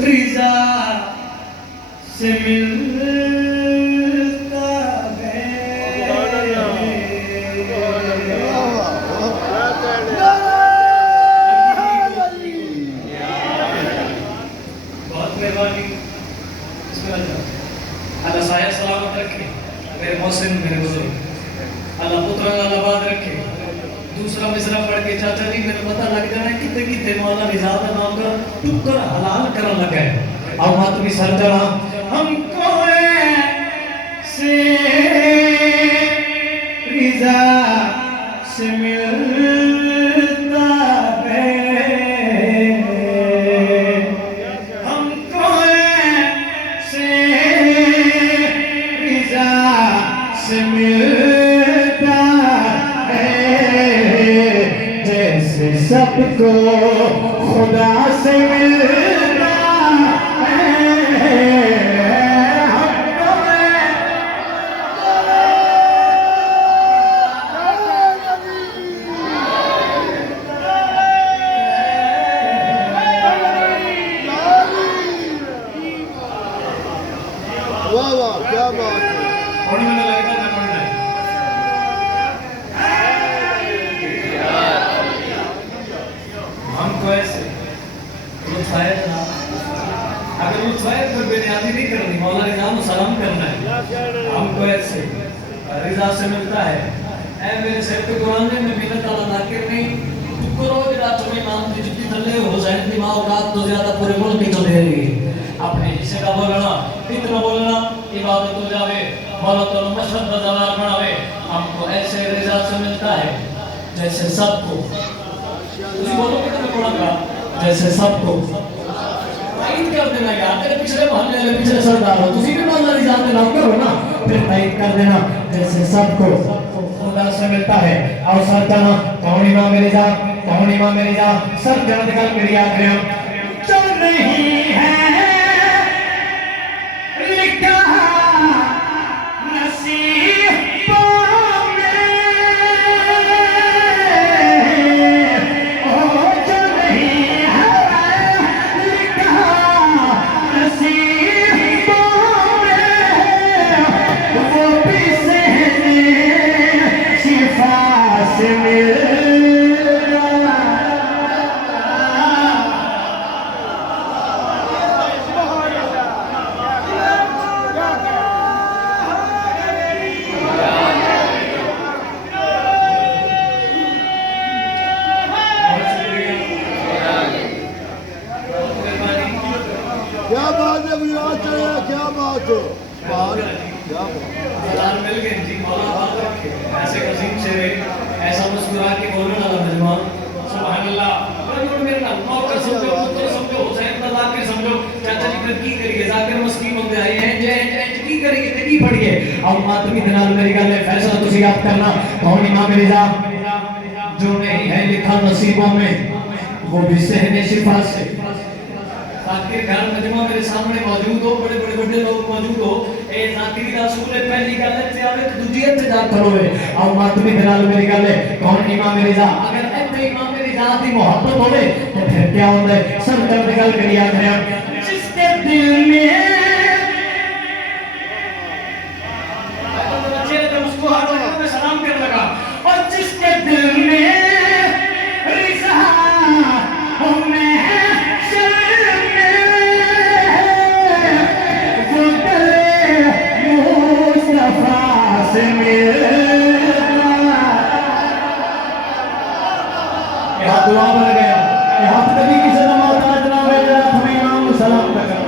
रिजा से मिलता है। बहुत मेहरबानी। अल्लाह साया सलामत रखे मेरे मोहसिन मेरे बुजुर्ग, अल्लाह पुत्र अल्लाह रखे। दूसरा मिसरा पढ़ के चाचा जी मेरे पता लग जाना कितने कितने मौला रिजा का नाम का टुकर हलाल करन लगा है। और मात भी सर चढ़ा हमको से रिजा से मिलता है, हमको से रिजा से मिलता है, जैसे सबको खुदा से मिलता है। वाह वाह क्या बात है। और मैंने लगता था पढ़ना है। हमको ऐसे लुत्फायत ना, अगर लुत्फायत पर बेनियादी नहीं करनी, मौला रिजा को सलाम करना है। हमको ऐसे रिजा से मिलता है। ऐ मेरे सिर पे कुरान ने मैं मिन्नत अल्लाह नाकिर नहीं तुमको रोज रात में इमाम की जुत्ती थले हुसैन की मां औकात तो ज्यादा पूरे मुल्क की तो दे रही है। अपने हिस्से का बोलना इतना बोलना इबादत हो जावे, मौला तो मशहद बाजार बनावे। हमको ऐसे रिजा से मिलता है जैसे सबको, तुम बोलोगे तो मैं बोलूंगा जैसे सबको तायद कर देना यार। तेरे पिछले मोहल्ले में पिछले सरदार हो, तुसी भी मौला रिजा के नाम करो ना, फिर तायद कर देना जैसे सबको खुदा से मिलता है। और सर जाना कौन इमाम रिजा, कौन इमाम रिजा, सर जान कर मेरी आखिर जो नहीं है लिखा नसीबों में, ओ जो नहीं है लिखा नसीबों में, वो भी सहने शिफा से मिल। क्या बात है भैया, चलिए क्या बात है। क्या सलाम मिल गए जी, मौला बात रखे। ऐसे अजीम शेर ऐसा मुस्कुरा के बोलने वाला मेजबान सुभान अल्लाह। और मेरे नाम मौका समझो, पुत्र समझो, हुसैन का जाकिर समझो। चाचा जी फिर की करिए, जाकिर मस्कीन होते आए हैं जय जय की करिए ते की पढ़िए। और मातमी दिनाल मेरी गल है, फैसला तुसी आप करना कौन इमाम रिजा जो नहीं है लिखा नसीबों में, वो भी सहने शिफा से। जाकिर घर मजमा मेरे सामने मौजूद हो, बड़े बड़े बड़े लोग मौजूद हो। ए जाकिर दा सूले पहली गल है ते आवे दूजी ते जा खड़ोए। और मातमी दिनाल मेरी गल है कौन इमाम रिजा, अगर इत्थे इमाम रिजा दी मोहब्बत होवे तो फिर क्या होंदा है। सब कर गल करी आखिर जिसके दिल में चेहरे पे मुस्कुराहट लगा, मैं सलाम करने लगा। और जिसके दिल में रिजा हो मैं दुआ बन गया। हाथ कभी किसी का मौत ना जनावे, हमें इमाम सलाम करना।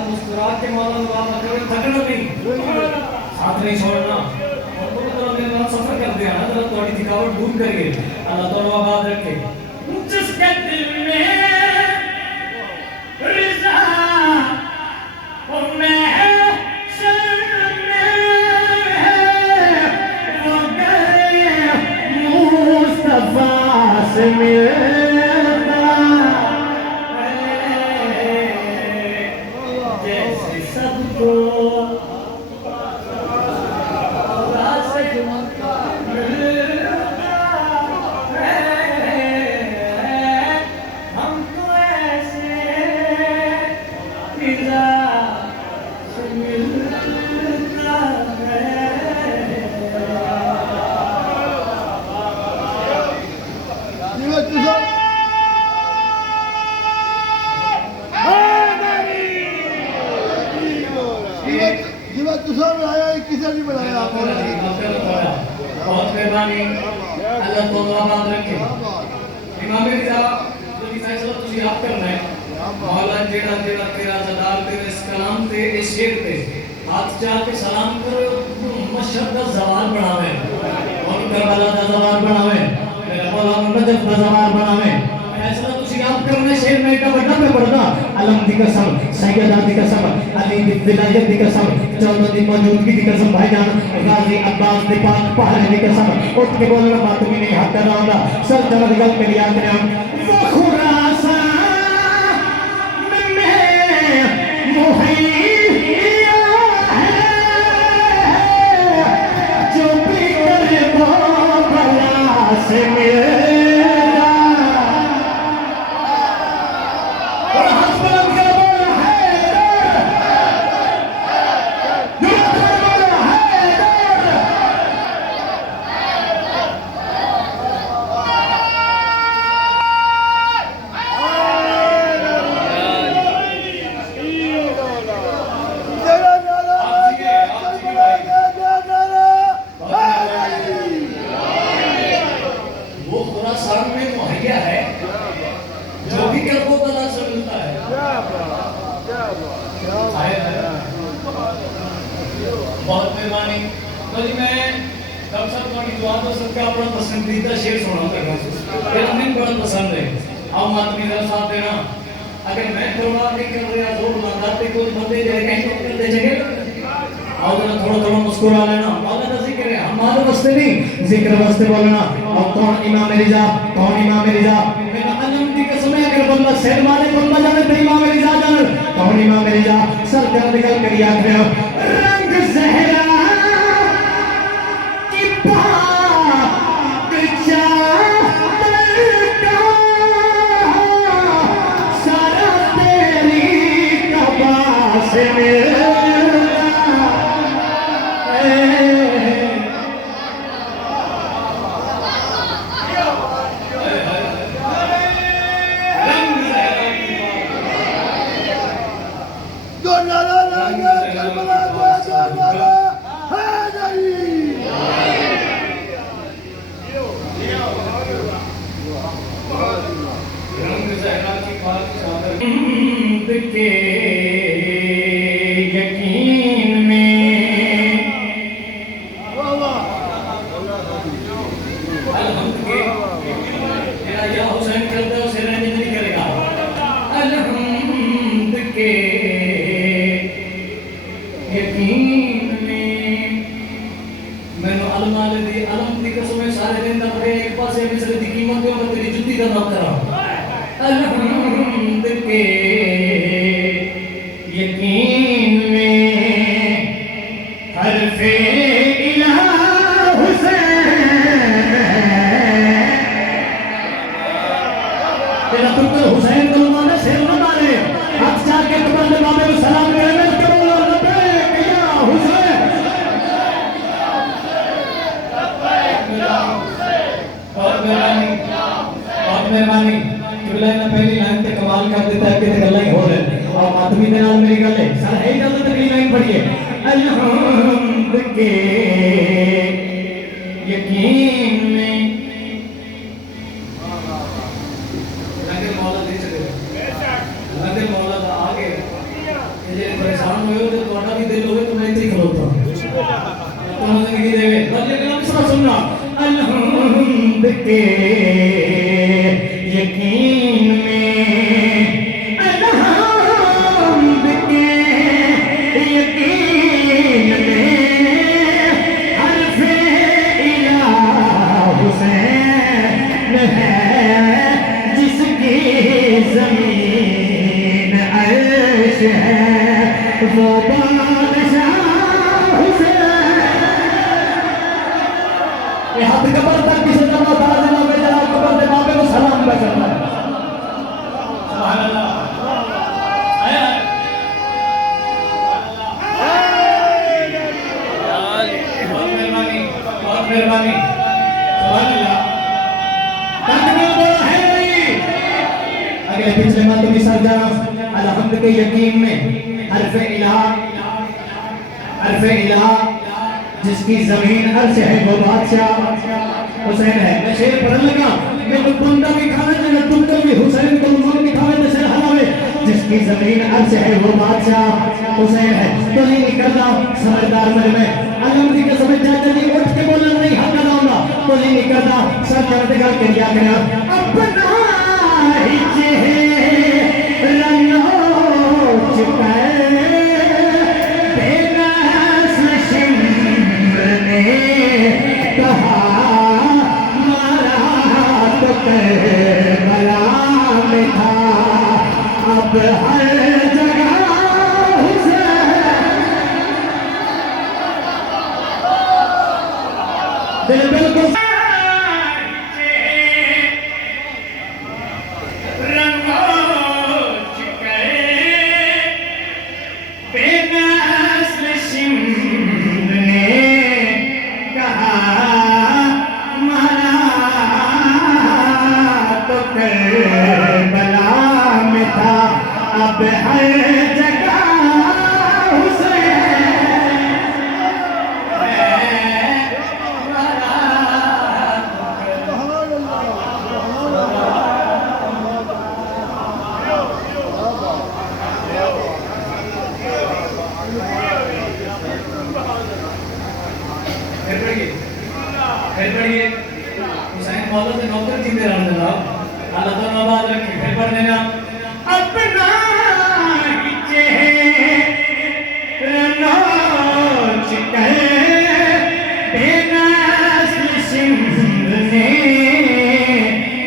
मुस्कुरा के मौला थकना नहीं, साथ नहीं छोड़ना। सफर कर दिया ना तो थोड़ी थकावट दूर करिए। अल्लाह तो आबाद रखे। जिसके दिल में रिजा वो महशर में वो गए मुस्तफा से मिलता है जैसे सबको खुदा से मिलता है हमको ऐसे फिजा से मिलता है। जीवन तुझा जीवन तुझा बनाया है, किसे नहीं बनाया बहुत मेहरबानी अल्लाह तो आबाद रखे इमाम रिजा जो कि फैसला तुझे आप करना है मौला जेड़ा जेड़ा तेरा जदार तेरे इस कलाम ते इस शेर ते हाथ चाह के सलाम करो मशहद का जवान बनावे और करबला का जवान बनावे मेरा मौला नजफ का जवान बनावे फैसला तुझे आप करना शेर में का बड़ा पे पड़ता अलम दी कसम सैयदा दी कसम अली दी विलायत दी कसम चौदह दी मौजूदगी दी कसम भाईजान गाजी अब्बास दी पाक पहले दी कसम उठ के बोलना बात भी नहीं हाथ करना होगा सर दर्द गल के याद करें वो खुरासा में मुहैया है जो भी करे वो भला से मिलेगा और हाथ बुलंद कर बोला है तेरा नारा वो खुरासान में मुहैया है जो भी कर वो तला से मिलता है बहुत मेहरबानी तो जी मैं डॉक्टर साहब की दुआ तो सबका अपना पसंदीदा शेर सुना करना ये हमें बड़ा पसंद है आओ मातमी जरा साथ देना अगर मैं करवा नहीं कर रहा जोर लगाते कोई बंदे जरे कहीं तो करते जगह आओ जरा थोड़ा थोड़ा मुस्कुरा लेना मौला का जिक्र है हमारे वास्ते नहीं जिक्र वास्ते बोलना और कौन इमाम रिजा मेरा अलम की कसम है अगर बंदा शेर मारे बंदा जाने तो इमाम रिजा जाने कौन इमाम रिजा सर कर निकल कर याद रहे रंग जहरा की पाक चादर का सारा तेरी कबा से मिलता है। जो नारा लागे करबला का जो नारा है नहीं के यकीन में अलहम्द के तेरा या हुसैन करता है उसे रहने नहीं करेगा अलहम्द के यकीन में मैंने अलमाल दी अलम दी कसम है सारे दिन तक एक पासे मिसर दी कीमत में तेरी जुत्ती का नाम करा अलहम्द के यकीन में हरफे इला तेरा पुत्र हुसैन को माने शेर न मारे हाथ चार के कमर में बाबे को सलाम करे मैं तो बोला लबैक या हुसैन बहुत मेहरबानी चुगला ने पहली लाइन पे कमाल कर देता है कि गल्ला ही हो रहे और मातमी दे नाल मेरी गल है सर है इजाजत अगली लाइन पढ़िए अलहम्द के यकीन में लगे मौला दे चले लगे मौला का आगे ये परेशान हुए तो तुम्हारा भी दिल होवे तो मैं इतनी खलोता तो जिंदगी देवे लगे कलाम सब सुनना अलहम्द के यकीन में अलहम्द के यकीन में हरफे इला हुसैन है अर्श है वो बादशाह हुसैन। ये हाथ कबर तक किसी जमा ताज़िमा में जरा कबर दे बाबे को सलाम का चलना है। सुभान अल्लाह। आया बहुत मेहरबानी, बहुत मेहरबानी। सुभान अल्लाह। अगले पिछले मातों की सरगर्म अलहम्द के यकीन में अरफ़े इलाहा जिसकी जमीन अर्श है वो बादशाह हुसैन है। मैं शेर पढ़ने लगा, मैं तो बंदा भी खाना जगह तुमको भी हुसैन को मन दिखावे तो शेर हलावे। जिसकी जमीन अर्श है वो बादशाह हुसैन है। तो नहीं निकलना समझदार मेरे में अलहम्द के समय चाचा जी उठ के बोलना नहीं हाथ लगाऊंगा तो नहीं निकलना सर दर्द करके क्या करा अपना अब हर जगह दिल बिल्कुल अब हर जगह फिर पढ़िए हुसैन मौला से नौकर जीते रहने लगा। अल्लाह तो नवाज रखे। फिर पढ़ देना अपना चेहरा नोच कर बेनस्ल सिंध ने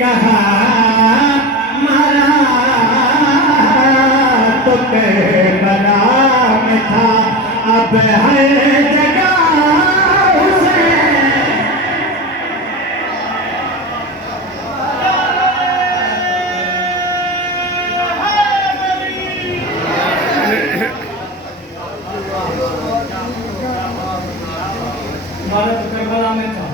कहा मरा तो करबला में था अब हर जगह हमारा तो करबला में था।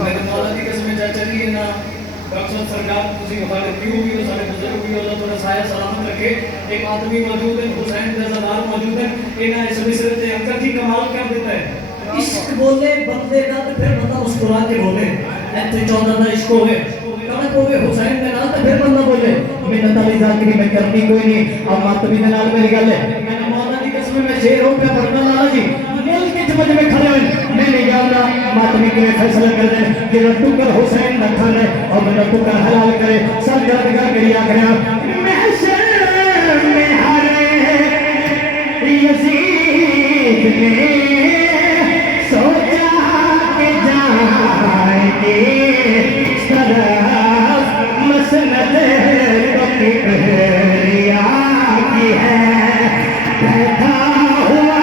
मेरे मौला जी कसम चाचा जी ना डॉक्टर सरकार तुसी हमारे क्यों भी हो सारे बुजुर्ग भी अल्लाह थोड़ा साया सलामत रखे। एक आदमी मौजूद है हुसैन जजादार मौजूद है। इना इस विषय से अंकल जी कमाल कर देता है। इश्क बोले बंदे का तो फिर बंदा मुस्कुरा के बोले ऐसे 14 का इश्क होवे कनक होवे हुसैन के नाल तो फिर बंदा बोले मिन्नत अली जाकिरी में करनी कोई नहीं। अब मातमी के नाल मेरी गल है मैंने मौला जी कसम में शेर हो पे पढ़ना लाला जी के जमज में खड़े हुए मैं नहीं जानना मातमी के फैसला कर दे कि टुकर हुसैन रखा है और मेरा टुकर हलाल करे सर दर्द का गिरिया करे महशर में हर यजीद ने सोचा के जाएंगे सरफ मसनद तो किबरिया की है बैठा हुआ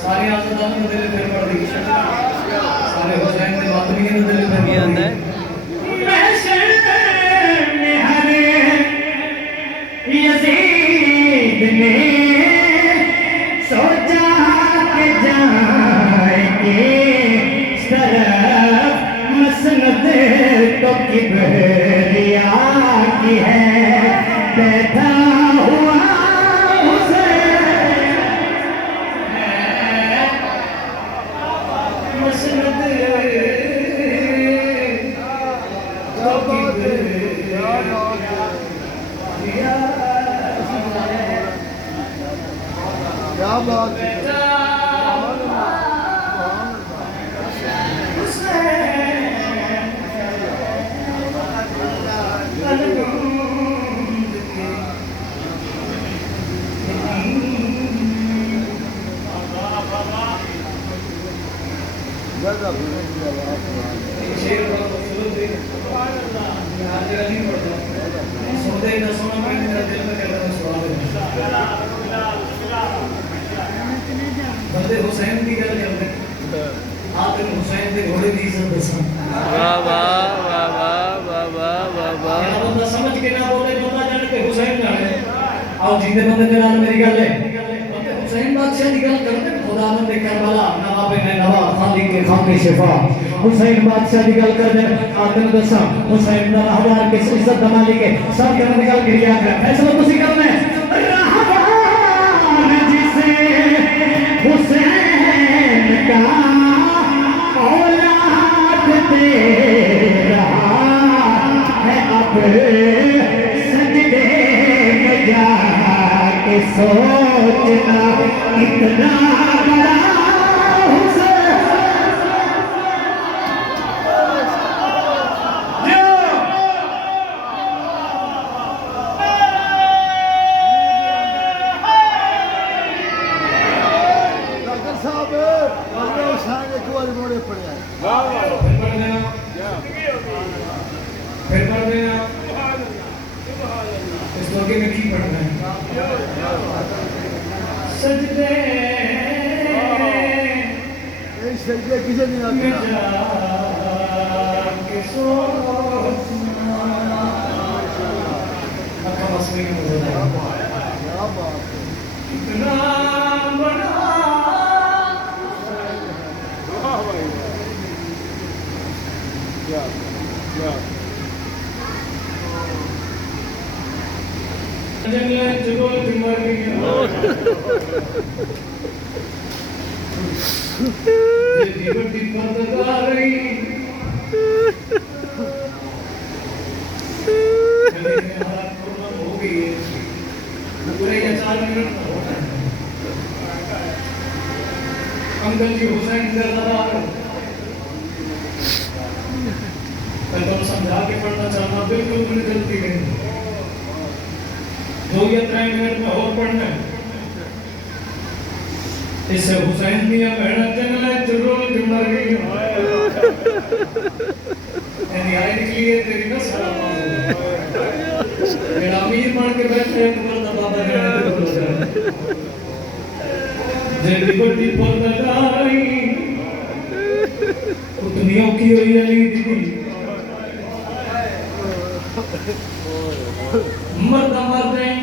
सारे आज़ादार को दिल फिर पड़ दी सारे हुसैन ने मातमी ने दिल फिर पड़ दी महशर में हर यजीद ने सोचा के जाएंगे सरफ मसनद तो किबरिया की है बैठा हुआ क्या बात है सुभान अल्लाह, ज़्यादा शेर बहुत खूबसूरत है, हर जगह नहीं पढ़ता, सुनते ही दसों में मेरा दिल में कहता है सुभान बंदे हुसैन की गल करते आप इन हुसैन के घोड़े की इज्जत दसा वाह वाह वाह वाह वाह वाह वाह वाह। ये बंदा समझ के ना बोले बंदा जाने के हुसैन जाने आओ जीते बंदे के नाल मेरी गल है बंदे हुसैन बादशाह की गल करते खुदावंद करबला नवाब नवा खालिक के खाके शिफा हुसैन बादशाह की गल करते आतन दसा हुसैन दा हवार के इज्जत दा मालिक है सब करने की गल करिया कर फैसला तुसी करना है रहमान जिसे हुसैन का औलाद दे रहा है अब सजदे में जाके सोचना कितना बड़ा हुसैन डॉक्टर साहब अल्लाह हुसैन एक बार मोड़े पड़े हैं फिर पढ़ देना इस लोगे में की पढ़ना है सजदे ये सजदे किसे नहीं में आते जाके सोचना अक्का मसले की मदद है क्या बात है कितना बड़ा जंगल जुगल मर गया ये बड़ी पर्दा रही हो गई है पूरे 4 मिनट होता है अंकल जी हुसैन दरबार तो समझा के पढ़ना चाहना बिल्कुल भी गलती नहीं 2 या 3 मिनट में और पढ़ना है इससे हुसैन दिया बहना जंगल जुगल की मर गई यानी आई निकली है तेरी ना सलाम मेरा अमीर बन के बैठे हैं तुम्हारा बाबा जाने को बोल जल्दी बड़ी पर्दा रही उतनी औखी हुई अली दीदी मरदा मर गई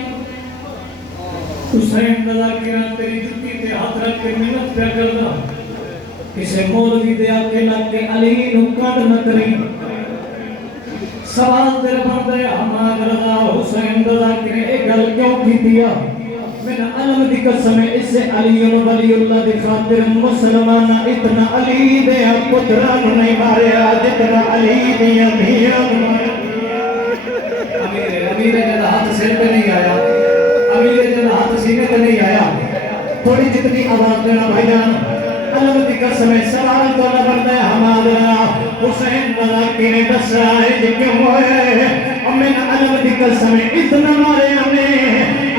हुसैन नजर के तेरी जुत्ती ते हाथ रख के मिन्नत पे करदा किसे मौलवी दे आके लग के अली नु काट न करी सवाल तेरे बनदे हमाद रजा हुसैन रजा के एक गल क्यों की दिया मैंने अलम दी कसम इससे अली वलीउल्लाह दी खातिर मुसलमान इतना अली दे पुत्रा नहीं मारया जितना अली दी अमीर अमीर जरा हाथ सिर पे नहीं आया अमीर जरा हाथ सीने पे नहीं आया थोड़ी जितनी आवाज देना भाईजान अलम दी कसम सवाल तो न बनता है हमारा हुसैन रजा के ने दसा है जे क्यों होए मैंने अलम दी कसम इतना मारे हमें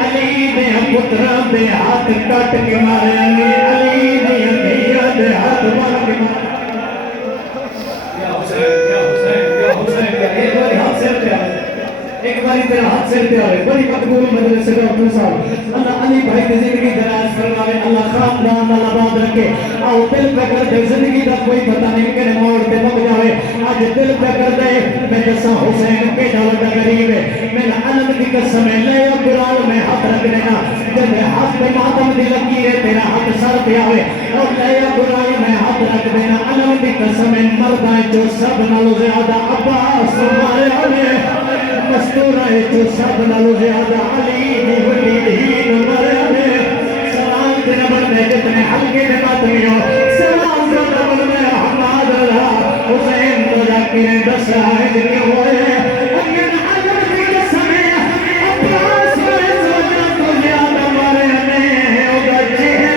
अली दे पुत्रा दे हाथ काट के मारे अली दे भैया दे हाथ मार के मारे या हुसैन एक बार हाथ सिर पे आवे एक बारी तेरा हाथ सिर पे आवे बड़ी मकबूल मजलिस से डॉक्टर साहब अल्लाह अली भाई की जिंदगी दराज फरमावे अल्लाह खानदान आबाद रखे आओ दिल पे कर दे जिंदगी का कोई पता नहीं कि मोड़ पे लग जावे आज दिल पे कर दे मैं दसा हुसैन के डाल गरीब है मेरा अलम की कसम ले कुरान में हाथ रख देना जब हाथ पे मातम दी लगी है तेरा हाथ सर पे आवे और ले कुरान में हाथ रख देना अलम की कसम मरदा जो सब नालों ज्यादा अब्बास मारे हमें मस्तूर है जो सब नालों ज्यादा अली दी बड़ी दी मारे हमें सलाम तेरे बन में जितने हल्के ने बात हो सलाम तेरे बन में हमाद हुसैन तो जाके दसा है कि होए चेहरा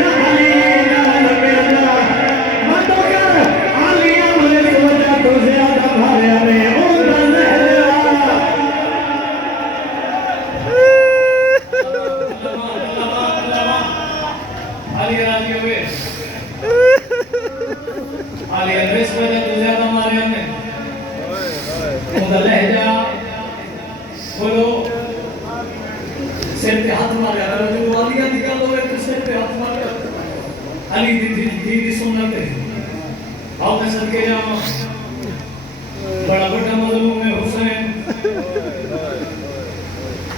वाली एड्रेस पे तो ज्यादा मारे हमने उधर लहजा बोलो सिर पे हाथ मारे अगर जो वालिया निकाल लो तो सिर पे हाथ मारे अली दी सुन्नत है आओ मैं सदके जाऊं बड़ा बड़ा मजलूम है हुसैन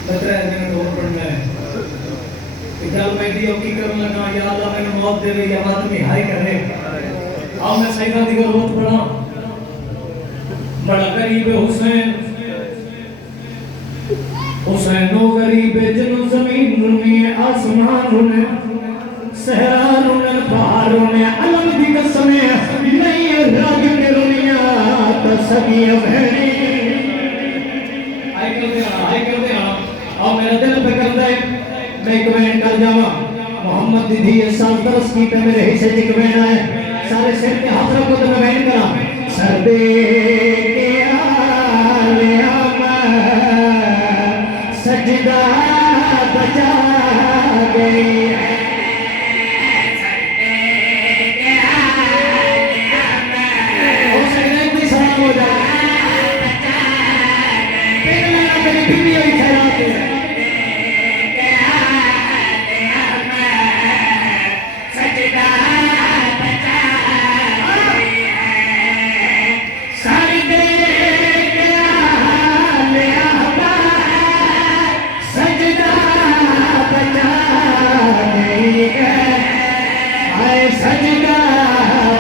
15 मिनट और पढ़ना है इधर मैं दियो की करने लगा या अल्लाह मैंने मौत दे रही है बात में हाय करे आओ मैं सईदा दी को रोज पढ़ा बड़ा गरीब है हुसैन हुसैन नो गरीब है जनो जमीन रुनी है आसमान रुने सहरा रुने पहाड़ रुने अलम दी कसम है नहीं है राग के रुनिया तो सभी बहनी आई करते आओ मेरा दिल पे कर दे मैं कमेंट कर जावा मोहम्मद दीदी ये साल दरस की पे मेरे हिस्से की कमेंट आए सारे सिर पे हाथ रखो तो मैं कमेंट करा सर्दे के आलिया सजदा बचा गई हो सकता है कोई सलाम हो जाए मेरी बीवी हुई खैरात है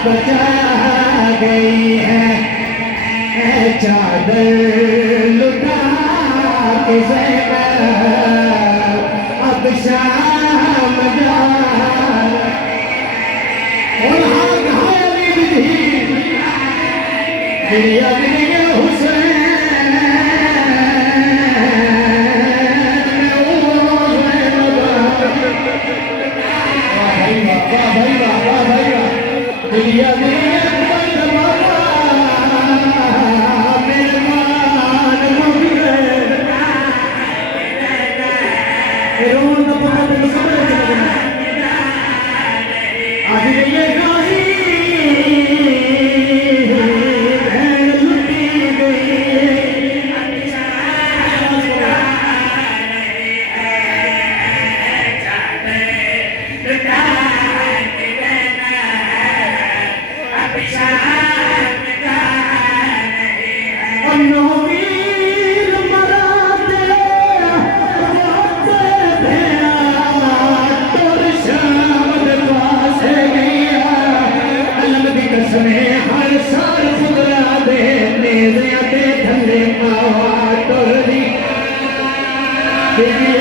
बचा गई है चादर लुटा के अब शाम जा और हाथ हाली विधि हुसैन दिलिया Baby